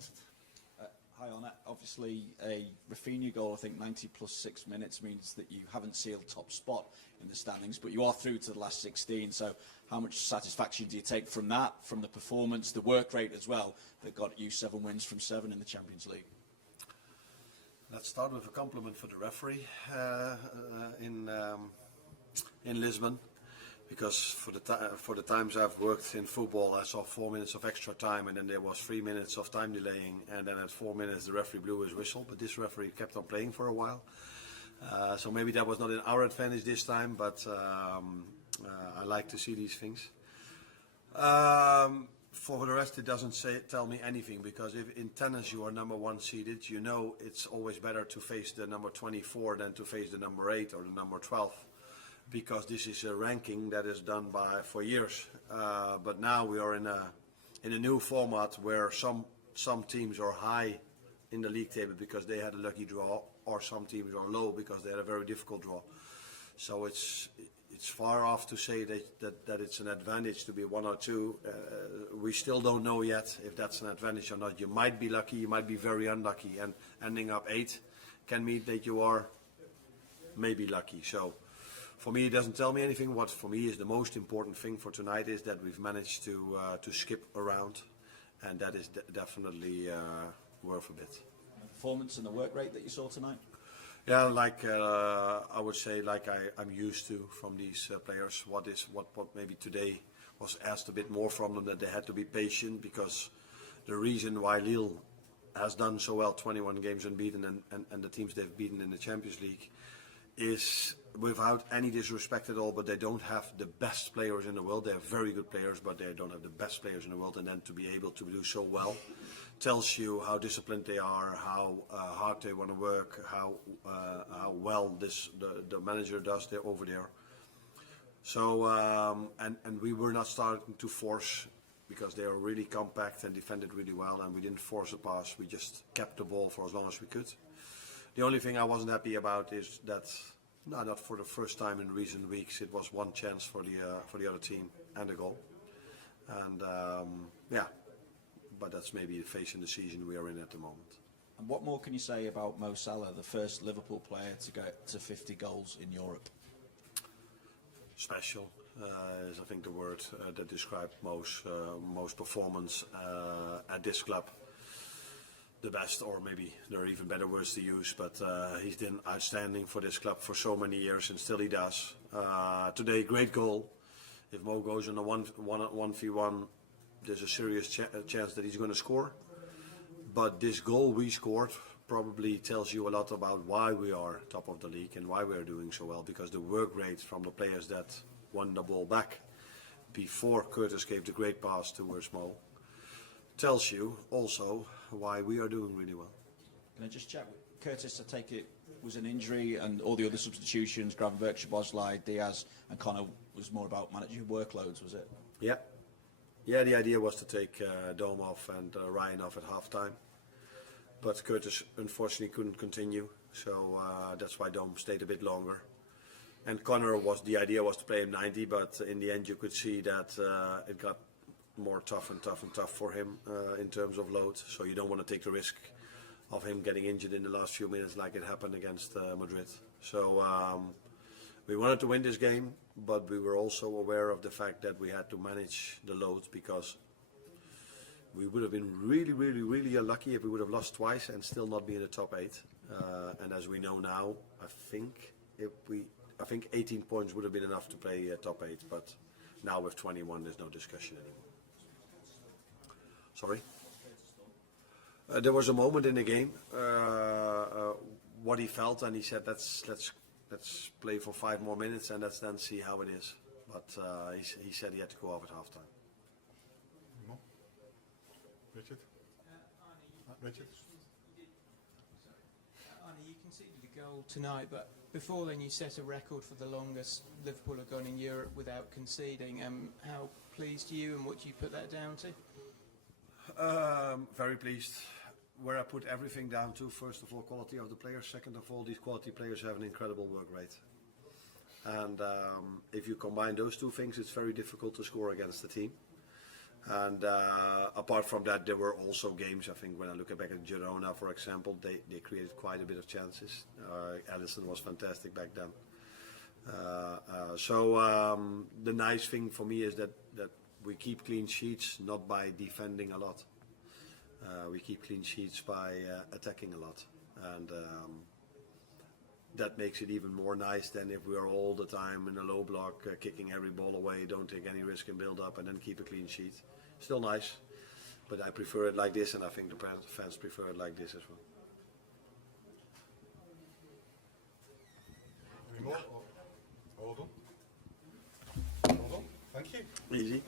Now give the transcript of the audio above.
against it. Hi on that. Obviously, a Rafinha goal, I think 90 plus 6 minutes means that you haven't sealed top spot in the standings, but you are through to the last 16. So how much satisfaction do you take from that, from the performance, the work rate as well, that got you 7 wins from 7 in the Champions League? Let's start with a compliment for the referee in Lisbon. Because for the times I've worked in football, I saw 4 minutes of extra time, and then there was 3 minutes of time delaying, and then at 4 minutes the referee blew his whistle. But this referee kept on playing for a while, so maybe that was not in our advantage this time. But I like to see these things. For the rest, it doesn't tell me anything, because if in tennis you are number 1 seeded, you know it's always better to face the number 24 than to face the number 8 or the number 12. Because this is a ranking that is done for years, but now we are in a new format where some teams are high in the league table because they had a lucky draw, or some teams are low because they had a very difficult draw. So it's far off to say that it's an advantage to be 1 or 2. We still don't know yet if that's an advantage or not. You might be lucky, you might be very unlucky, and ending up 8 can mean that you are maybe lucky. So. For me, it doesn't tell me anything. What for me is the most important thing for tonight is that we've managed to skip around, and that is definitely worth a bit. The performance and the work rate that you saw tonight? Yeah, like I would say, like I'm used to from these players. What maybe today was asked a bit more from them, that they had to be patient, because the reason why Lille has done so well, 21 games unbeaten, and the teams they've beaten in the Champions League, is, without any disrespect at all, but they don't have the best players in the world. They have very good players, but they don't have the best players in the world. And then to be able to do so well tells you how disciplined they are, how hard they want to work, how well the manager does over there. So and we were not starting to force, because they are really compact and defended really well, and we didn't force a pass. We just kept the ball for as long as we could. The only thing I wasn't happy about is that, no, not for the first time in recent weeks, it was 1 chance for the other team and a goal. And yeah, but that's maybe the phase in the season we are in at the moment. And what more can you say about Mo Salah, the first Liverpool player to get to 50 goals in Europe? Special is, I think, the word that describes most performance at this club. The best, or maybe there are even better words to use, but he's been outstanding for this club for so many years, and still he does. Today, great goal. If Mo goes on a 1v1, there's a serious chance that he's going to score. But this goal we scored probably tells you a lot about why we are top of the league and why we are doing so well, because the work rate from the players that won the ball back before Curtis gave the great pass towards Mo tells you also why we are doing really well. Can I just check? Curtis, I take it, was an injury, and all the other substitutions, Gravenberch, Szoboszlai, Diaz and Connor, was more about managing workloads, was it? Yeah. Yeah, the idea was to take Dome off and Ryan off at half-time. But Curtis unfortunately couldn't continue, so that's why Dome stayed a bit longer. And Connor, the idea was to play him 90, but in the end you could see that it got more tough and tough for him in terms of load. So you don't want to take the risk of him getting injured in the last few minutes like it happened against Madrid. So we wanted to win this game, but we were also aware of the fact that we had to manage the load, because we would have been really unlucky if we would have lost twice and still not be in the top 8. And as we know now, I think 18 points would have been enough to play top 8, but now with 21 there's no discussion anymore. Sorry? There was a moment in the game what he felt, and he said let's play for 5 more minutes and let's then see how it is. But he said he had to go off at halftime. No. Richard? Richard? Arnie, you conceded a goal tonight, but before then you set a record for the longest Liverpool have gone in Europe without conceding. How pleased are you, and what do you put that down to? Very pleased. Where I put everything down to, first of all, quality of the players. Second of all, these quality players have an incredible work rate. And if you combine those two things, it's very difficult to score against the team. And apart from that, there were also games. I think when I look back at Girona, for example, they created quite a bit of chances. Alisson was fantastic back then. The nice thing for me is that we keep clean sheets not by defending a lot. We keep clean sheets by attacking a lot, and that makes it even more nice than if we are all the time in a low block, kicking every ball away, don't take any risk in build up, and then keep a clean sheet. Still nice, but I prefer it like this, and I think the fans prefer it like this as well. Any more? All done? All done? Thank you. Easy.